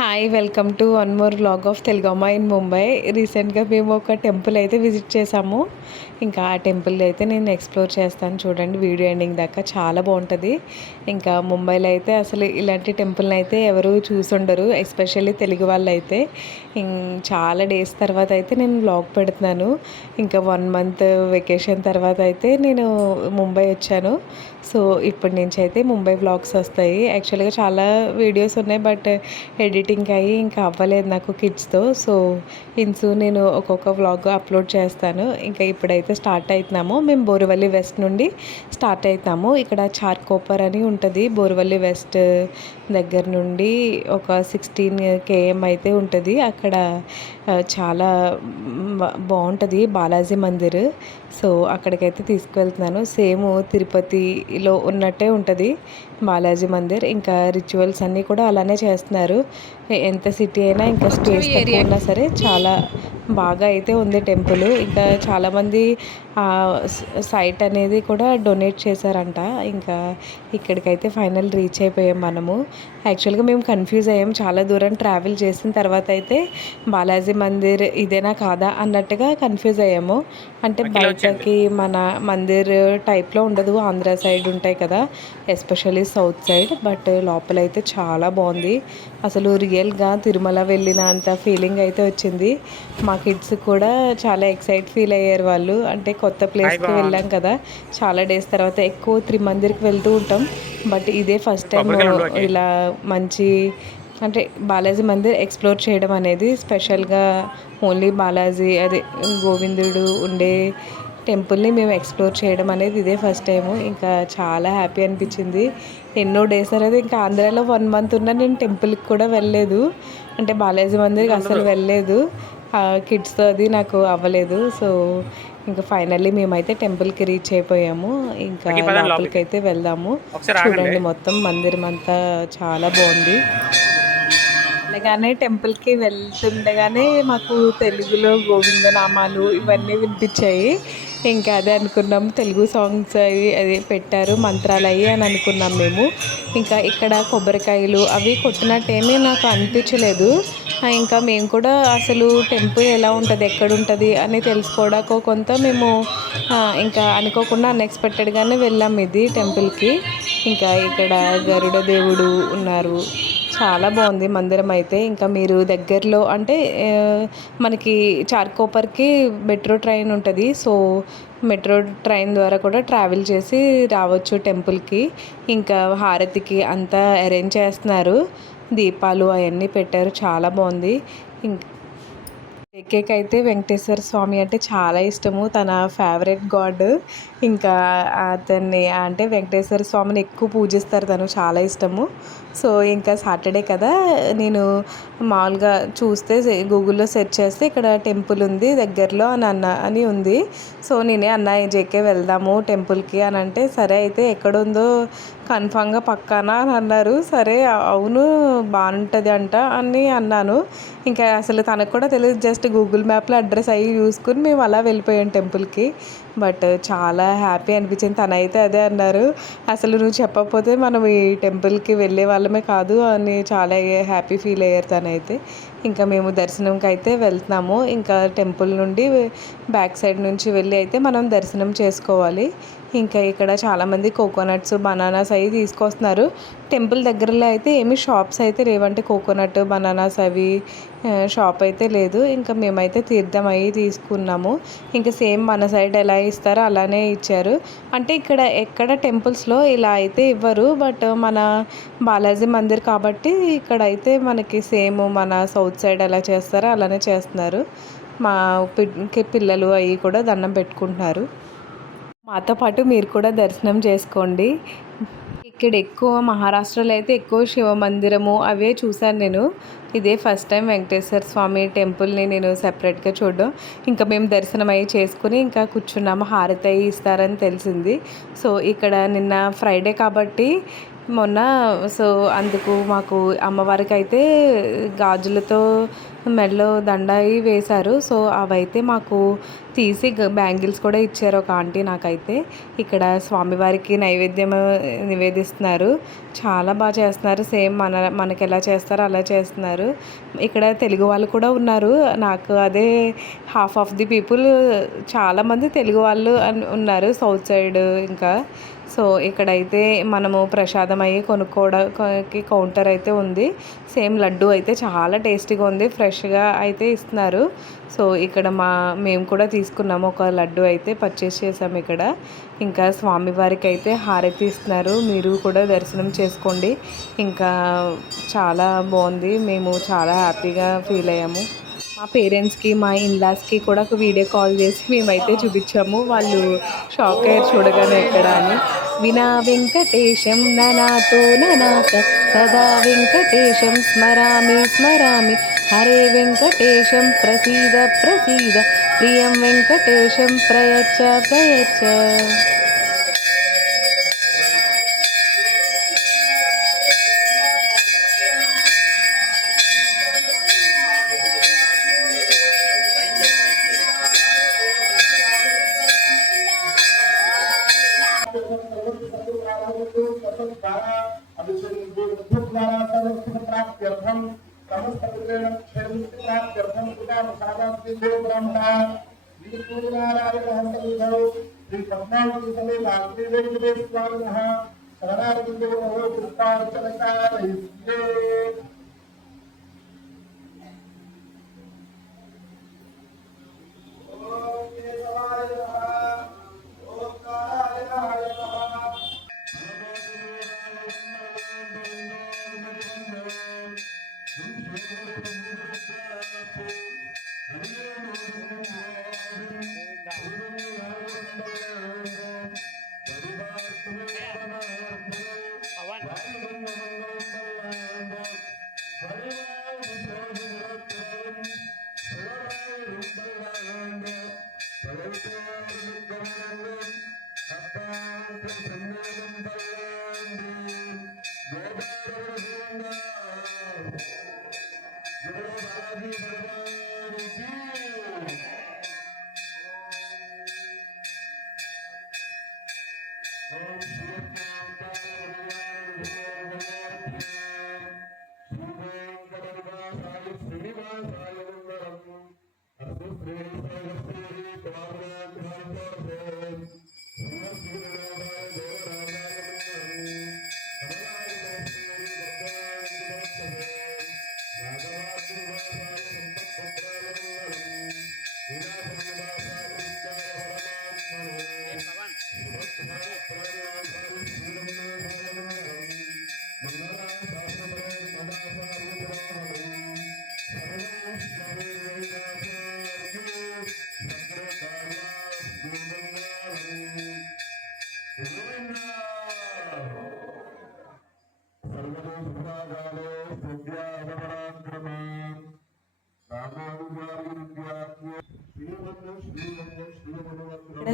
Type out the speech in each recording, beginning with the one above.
Hi welcome to one more vlog of తెలుగమ్మ in Mumbai. రీసెంట్గా మేము ఒక టెంపుల్ అయితే విజిట్ చేసాము. ఇంకా ఆ టెంపుల్ అయితే నేను ఎక్స్ప్లోర్ చేస్తాను, చూడండి వీడియో ఎండింగ్ దాకా. చాలా బాగుంటుంది. ఇంకా ముంబైలో అయితే అసలు ఇలాంటి టెంపుల్ని అయితే ఎవరు చూసుండరు, ఎస్పెషల్లీ తెలుగు వాళ్ళు అయితే. చాలా డేస్ తర్వాత అయితే నేను వ్లాగ్ పెడుతున్నాను. ఇంకా 1 మంత్ వెకేషన్ తర్వాత అయితే నేను ముంబై వచ్చాను. సో ఇప్పటి నుంచి అయితే ముంబై వ్లాగ్స్ వస్తాయి. యాక్చువల్గా చాలా వీడియోస్ ఉన్నాయి, బట్ ఎడిటింగ్ అయ్యి ఇంకా అవ్వలేదు నాకు కిడ్స్తో. సో ఇన్సు నేను ఒక్కొక్క వ్లాగ్ అప్లోడ్ చేస్తాను. ఇంకా ఇప్పుడైతే స్టార్ట్ అవుతున్నాము. మేము బోరివల్లి వెస్ట్ నుండి స్టార్ట్ అవుతాము. ఇక్కడ చార్కోపర్ అని ఉంటుంది బోరివల్లి వెస్ట్ దగ్గర నుండి ఒక 16 km అయితే ఉంటుంది. అక్కడ చాలా బాగుంటుంది బాలాజీ మందిర్. సో అక్కడికైతే తీసుకువెళ్తున్నాను. సేమ్ తిరుపతిలో ఉన్నట్టే ఉంటుంది బాలాజీ మందిర్. ఇంకా రిచువల్స్ అన్నీ కూడా అలానే చేస్తున్నారు. ఎంత సిటీ అయినా ఇంకా స్పేస్ తక్కువ ఉన్నా సరే చాలా బాగా అయితే ఉంది టెంపుల్. ఇంకా చాలామంది సైట్ అనేది కూడా డొనేట్ చేశారంట. ఇంకా ఇక్కడికైతే ఫైనల్ రీచ్ అయిపోయాం మనము. యాక్చువల్గా మేము కన్ఫ్యూజ్ అయ్యాం చాలా దూరం ట్రావెల్ చేసిన తర్వాత అయితే బాలాజీ మందిర్ ఇదేనా కాదా అన్నట్టుగా కన్ఫ్యూజ్ అయ్యాము. అంటే బయటకి మన మందిర్ టైప్లో ఉండదు, ఆంధ్ర సైడ్ ఉంటాయి కదా, ఎస్పెషల్లీ సౌత్ సైడ్. బట్ లోపలైతే చాలా బాగుంది. అసలు రియల్గా తిరుమల వెళ్ళిన అంత ఫీలింగ్ అయితే వచ్చింది. మా కిడ్స్ కూడా చాలా ఎక్సైట్ ఫీల్ అయ్యారు వాళ్ళు. అంటే కొత్త ప్లేస్కి వెళ్ళాం కదా, చాలా డేస్ తర్వాత. ఎక్కువ తిరుమందిర్కి వెళ్తూ ఉంటాం, బట్ ఇదే ఫస్ట్ టైం ఇలా మంచి అంటే బాలాజీ మందిర్ ఎక్స్ప్లోర్ చేయడం అనేది. స్పెషల్గా ఓన్లీ బాలాజీ అదే గోవిందుడు ఉండే టెంపుల్ని మేము ఎక్స్ప్లోర్ చేయడం అనేది ఇదే ఫస్ట్ టైము. ఇంకా చాలా హ్యాపీ అనిపించింది. ఎన్నో డేస్ అనేది ఇంకా ఆంధ్రాలో 1 మంత్ ఉన్నా నేను టెంపుల్కి కూడా వెళ్ళలేదు. అంటే బాలాజీ మందిర్కి అసలు వెళ్ళలేదు. కిడ్స్తో అది నాకు అవ్వలేదు. సో ఇంకా ఫైనల్లీ మేమైతే టెంపుల్కి రీచ్ అయిపోయాము. ఇంకా లోపలికి అయితే వెళ్దాము. చూడండి మొత్తం మందిరం అంతా చాలా బాగుంది. అలాగానే టెంపుల్కి వెళ్తుండగానే మాకు తెలుగులో గోవిందనామాలు ఇవన్నీ వినిపించాయి. ఇంకా అదే అనుకున్నాం, తెలుగు సాంగ్స్ అవి అది పెట్టారు, మంత్రాలు అయ్యి అని అనుకున్నాం మేము. ఇంకా ఇక్కడ కొబ్బరికాయలు అవి కొట్టినట్టేమీ నాకు అనిపించలేదు. ఇంకా మేము కూడా అసలు టెంపుల్ ఎలా ఉంటుంది, ఎక్కడ ఉంటుంది అని తెలుసుకోవడానికి కొంత మేము ఇంకా అనుకోకుండా అన్ఎక్స్పెక్టెడ్గానే వెళ్ళాం ఇది టెంపుల్కి. ఇంకా ఇక్కడ గరుడ దేవుడు ఉన్నారు. చాలా బాగుంది మందిరం అయితే. ఇంకా మీరు దగ్గరలో అంటే మనకి చార్కోపర్కి మెట్రో ట్రైన్ ఉంటుంది. సో మెట్రో ట్రైన్ ద్వారా కూడా ట్రావెల్ చేసి రావచ్చు టెంపుల్కి. ఇంకా హారతికి అంతా అరేంజ్ చేస్తున్నారు, దీపాలు అవన్నీ పెట్టారు, చాలా బాగుంది. ఇంకా జేకేకి అయితే వెంకటేశ్వర స్వామి అంటే చాలా ఇష్టము, తన ఫేవరెట్ గాడ్. ఇంకా అతన్ని అంటే వెంకటేశ్వర స్వామిని ఎక్కువ పూజిస్తారు, తను చాలా ఇష్టము. సో ఇంకా సాటర్డే కదా, నేను మామూలుగా చూస్తే గూగుల్లో సెర్చ్ చేస్తే ఇక్కడ టెంపుల్ ఉంది దగ్గరలో అని ఉంది. సో నేనే అన్నా జేకే వెళ్దాము టెంపుల్కి అని అంటే, సరే అయితే ఎక్కడుందో కన్ఫామ్గా పక్కానా అని అన్నారు. సరే అవును బాగుంటుంది అంట అని అన్నాను. ఇంకా అసలు తనకు కూడా తెలియదు, జస్ట్ గూగుల్ మ్యాప్లో అడ్రస్ అయ్యి చూసుకుని మేము అలా వెళ్ళిపోయాం టెంపుల్కి. బట్ చాలా హ్యాపీ అనిపించింది. తనైతే అదే అన్నారు, అసలు నువ్వు చెప్పకపోతే మనం ఈ టెంపుల్కి వెళ్ళే వాళ్ళమే కాదు అని చాలా హ్యాపీ ఫీల్ అయ్యారు తనైతే. ఇంకా మేము దర్శనంకి అయితే వెళ్తున్నాము. ఇంకా టెంపుల్ నుండి బ్యాక్ సైడ్ నుంచి వెళ్ళి అయితే మనం దర్శనం చేసుకోవాలి. ఇంకా ఇక్కడ చాలామంది కోకోనట్స్ బనానాస్ అవి తీసుకొస్తున్నారు. టెంపుల్ దగ్గరలో అయితే ఏమి షాప్స్ అయితే లేవంటే కోకోనట్ బనానాస్ అవి షాప్ అయితే లేదు. ఇంకా మేమైతే తీర్థం అవి తీసుకున్నాము. ఇంకా సేమ్ మన సైడ్ ఎలా ఇస్తారో అలానే ఇచ్చారు. అంటే ఇక్కడ ఎక్కడ టెంపుల్స్లో ఇలా అయితే ఇవ్వరు, బట్ మన బాలాజీ మందిర్ కాబట్టి ఇక్కడ అయితే మనకి సేమ్ మన సౌత్ సైడ్ ఎలా చేస్తారో అలానే చేస్తున్నారు. మా పిల్లలు అవి కూడా దండం పెట్టుకుంటున్నారు. మాతో పాటు మీరు కూడా దర్శనం చేసుకోండి. ఇక్కడ ఎక్కువ మహారాష్ట్రలో అయితే ఎక్కువ శివ మందిరము అవే చూశాను నేను. ఇదే ఫస్ట్ టైం వెంకటేశ్వర స్వామి టెంపుల్ని నేను సెపరేట్గా చూడడం. ఇంకా మేము దర్శనం అయ్యి చేసుకుని ఇంకా కూర్చున్నాము. హారతి అయ్యి ఇస్తారని తెలిసింది. సో ఇక్కడ నిన్న ఫ్రైడే కాబట్టి మొన్న. సో అందుకు మాకు అమ్మవారికి అయితే గాజులతో మెడలో దండ అయి వేశారు. సో అవైతే మాకు తీసి బ్యాంగిల్స్ కూడా ఇచ్చారు ఒక ఆంటీ నాకైతే. ఇక్కడ స్వామివారికి నైవేద్యం నివేదిస్తున్నారు. చాలా బాగా చేస్తున్నారు. సేమ్ మనకి ఎలా చేస్తారో అలా చేస్తున్నారు. ఇక్కడ తెలుగు వాళ్ళు కూడా ఉన్నారు. నాకు అదే హాఫ్ ఆఫ్ ది పీపుల్ చాలామంది తెలుగు వాళ్ళు ఉన్నారు సౌత్ సైడ్. ఇంకా సో ఇక్కడైతే మనము ప్రసాదం అయ్యి కొనుక్కోవడానికి కౌంటర్ అయితే ఉంది. సేమ్ లడ్డు అయితే చాలా టేస్టీగా ఉంది. ఫ్రెష్గా అయితే ఇస్తున్నారు. సో ఇక్కడ మేము కూడా తీసుకున్నాము. ఒక లడ్డు అయితే పర్చేస్ చేసాము ఇక్కడ. ఇంకా స్వామివారికి అయితే హారతి ఇస్తున్నారు. మీరు కూడా దర్శనం చేసుకోండి. ఇంకా చాలా బాగుంది. మేము చాలా హ్యాపీగా ఫీల్ అయ్యాము. మా పేరెంట్స్కి మా ఇన్లాస్కి కూడా ఒక వీడియో కాల్ చేసి మేమైతే చూపించాము. వాళ్ళు షాక్ అయ్యారు చూడగానే ఎక్కడ అని. వినా వెంకటేశం ననాతో ననాత సదా వెంకటేశం స్మరామి స్మరామి హరే వెంకటేశం ప్రసీద ప్రసీద ప్రియం వెంకటేశం ప్రయచ్చ ప్రయచ్చ.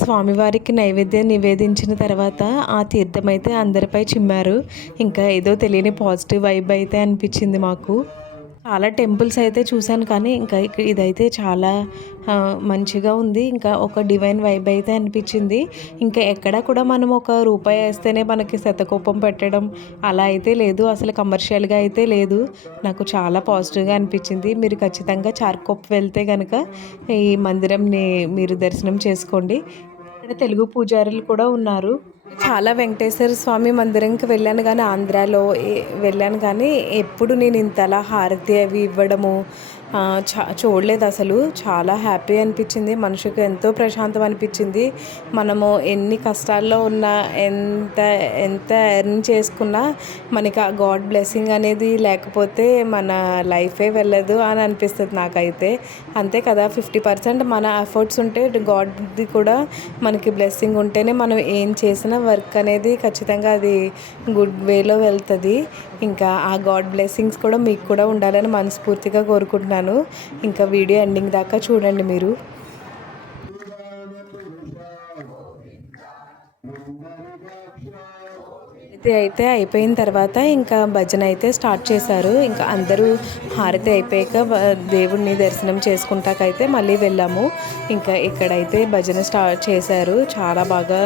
స్వామివారికి నైవేద్యం నివేదించిన తర్వాత ఆ తీర్థం అయితే అందరిపై చిమ్మారు. ఇంకా ఏదో తెలియని పాజిటివ్ వైబ్ అయితే అనిపించింది మాకు. చాలా టెంపుల్స్ అయితే చూశాను కానీ ఇంకా ఇదైతే చాలా మంచిగా ఉంది. ఇంకా ఒక డివైన్ వైబ్ అయితే అనిపించింది. ఇంకా ఎక్కడ కూడా మనం ఒక రూపాయి వేస్తేనే మనకి శతకోపం పెట్టడం అలా అయితే లేదు. అసలు కమర్షియల్గా అయితే లేదు. నాకు చాలా పాజిటివ్గా అనిపించింది. మీరు ఖచ్చితంగా చార్కోప్ వెళ్తే కనుక ఈ మందిరంని మీరు దర్శనం చేసుకోండి. ఇక్కడ తెలుగు పూజారులు కూడా ఉన్నారు. చాలా వెంకటేశ్వర స్వామి మందిరంకి వెళ్ళాను కానీ ఆంధ్రాలో వెళ్ళాను కానీ ఎప్పుడు నేను ఇంతలా హారతి అవి ఇవ్వడము చూడలేదు అసలు. చాలా హ్యాపీ అనిపించింది. మనసుకు ఎంతో ప్రశాంతం అనిపించింది. మనము ఎన్ని కష్టాల్లో ఉన్నా ఎంత ఎంత ఎర్న్ చేసుకున్నా మనకి ఆ గాడ్ బ్లెస్సింగ్ అనేది లేకపోతే మన లైఫే వెళ్ళదు అని అనిపిస్తుంది నాకైతే. అంతే కదా, 50% మన ఎఫర్ట్స్ ఉంటే గాడ్ది కూడా మనకి బ్లెస్సింగ్ ఉంటేనే మనం ఏం చేసినా వర్క్ అనేది ఖచ్చితంగా అది గుడ్ వేలో వెళ్తుంది. ఇంకా ఆ గాడ్ బ్లెస్సింగ్స్ కూడా మీకు కూడా ఉండాలని మనస్ఫూర్తిగా కోరుకుంటున్నాను. ఇంకా వీడియో ఎండింగ్ దాకా చూడండి మీరు. ఇది అయితే అయిపోయిన తర్వాత ఇంకా భజన అయితే స్టార్ట్ చేశారు. ఇంకా అందరూ హారతి అయిపోయాక దేవుడిని దర్శనం చేసుకుంటాకైతే మళ్ళీ వెళ్ళాము. ఇంకా ఇక్కడైతే భజన స్టార్ట్ చేశారు. చాలా బాగా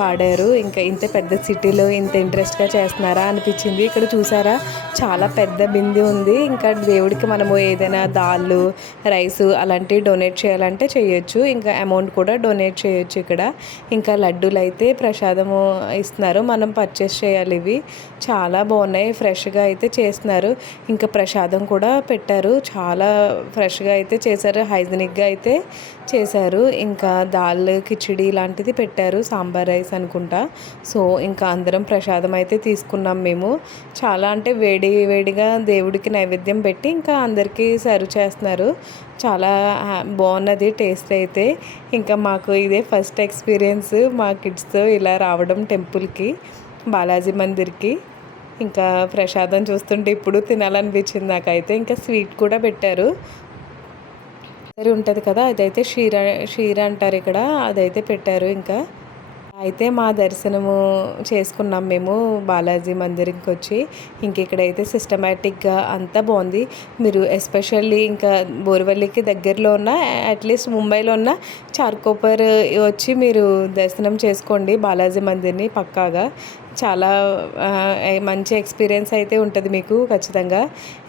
పాడారు. ఇంకా ఇంత పెద్ద సిటీలో ఇంత ఇంట్రెస్ట్గా చేస్తున్నారా అనిపించింది. ఇక్కడ చూసారా చాలా పెద్ద బింది ఉంది. ఇంకా దేవుడికి మనము ఏదైనా దాళ్ళు రైస్ అలాంటివి డొనేట్ చేయాలంటే చేయొచ్చు. ఇంకా అమౌంట్ కూడా డొనేట్ చేయొచ్చు ఇక్కడ. ఇంకా లడ్డూలు అయితే ప్రసాదము ఇస్తున్నారు, మనం పర్చేస్ చేయాలి. ఇవి చాలా బాగున్నాయి, ఫ్రెష్గా అయితే చేస్తున్నారు. ఇంకా ప్రసాదం కూడా పెట్టారు, చాలా ఫ్రెష్గా అయితే చేశారు, హైజీనిక్గా అయితే చేశారు. ఇంకా దాల్ కిచిడి లాంటిది పెట్టారు, సాంబార్ రైస్ అనుకుంటా. సో ఇంకా అందరం ప్రసాదం అయితే తీసుకున్నాం మేము. చాలా అంటే వేడి వేడిగా దేవుడికి నైవేద్యం పెట్టి ఇంకా అందరికీ సర్వ్ చేస్తున్నారు. చాలా బాగున్నది టేస్ట్ అయితే. ఇంకా మాకు ఇదే ఫస్ట్ ఎక్స్పీరియన్స్ మా కిడ్స్తో ఇలా రావడం టెంపుల్కి, బాలాజీ మందిర్కి. ఇంకా ప్రసాదం చూస్తుంటే ఇప్పుడు తినాలనిపించింది నాకైతే. ఇంకా స్వీట్ కూడా పెట్టారు, ఉంటుంది కదా అదైతే షీర అంటారు ఇక్కడ, అదైతే పెట్టారు. ఇంకా అయితే మా దర్శనము చేసుకున్నాం మేము బాలాజీ మందిర్కి వచ్చి. ఇంక ఇక్కడైతే సిస్టమేటిక్గా అంతా బాగుంది. మీరు ఎస్పెషల్లీ ఇంకా బోరివల్లికి దగ్గరలో ఉన్న, అట్లీస్ట్ ముంబైలో ఉన్న చార్కోపర్ వచ్చి మీరు దర్శనం చేసుకోండి బాలాజీ మందిర్ని పక్కాగా. చాలా మంచి ఎక్స్పీరియన్స్ అయితే ఉంటుంది మీకు ఖచ్చితంగా.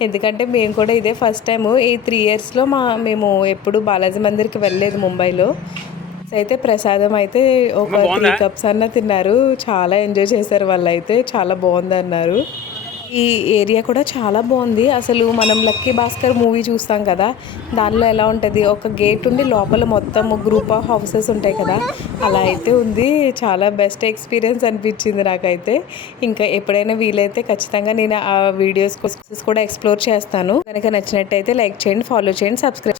ఎందుకంటే మేము కూడా ఇదే ఫస్ట్ టైము ఈ 3 yearsలో మేము ఎప్పుడు బాలాజీ మందిర్కి వెళ్ళలేదు ముంబైలో. అయితే ప్రసాదం అయితే ఒక 3 cups అన్న తిన్నారు, చాలా ఎంజాయ్ చేశారు వాళ్ళైతే, చాలా బాగుంది అన్నారు. ఈ ఏరియా కూడా చాలా బాగుంది. అసలు మనం లక్కీ భాస్కర్ మూవీ చూస్తాం కదా, దానిలో ఎలా ఉంటుంది, ఒక గేట్ ఉండి లోపల మొత్తం గ్రూప్ ఆఫ్ హౌసెస్ ఉంటాయి కదా, అలా అయితే ఉంది. చాలా బెస్ట్ ఎక్స్పీరియన్స్ అనిపించింది నాకైతే. ఇంకా ఎప్పుడైనా వీలైతే ఖచ్చితంగా నేను ఆ వీడియోస్ కూడా ఎక్స్ప్లోర్ చేస్తాను. కనుక నచ్చినట్టయితే లైక్ చేయండి, ఫాలో చేయండి, సబ్స్క్రైబ్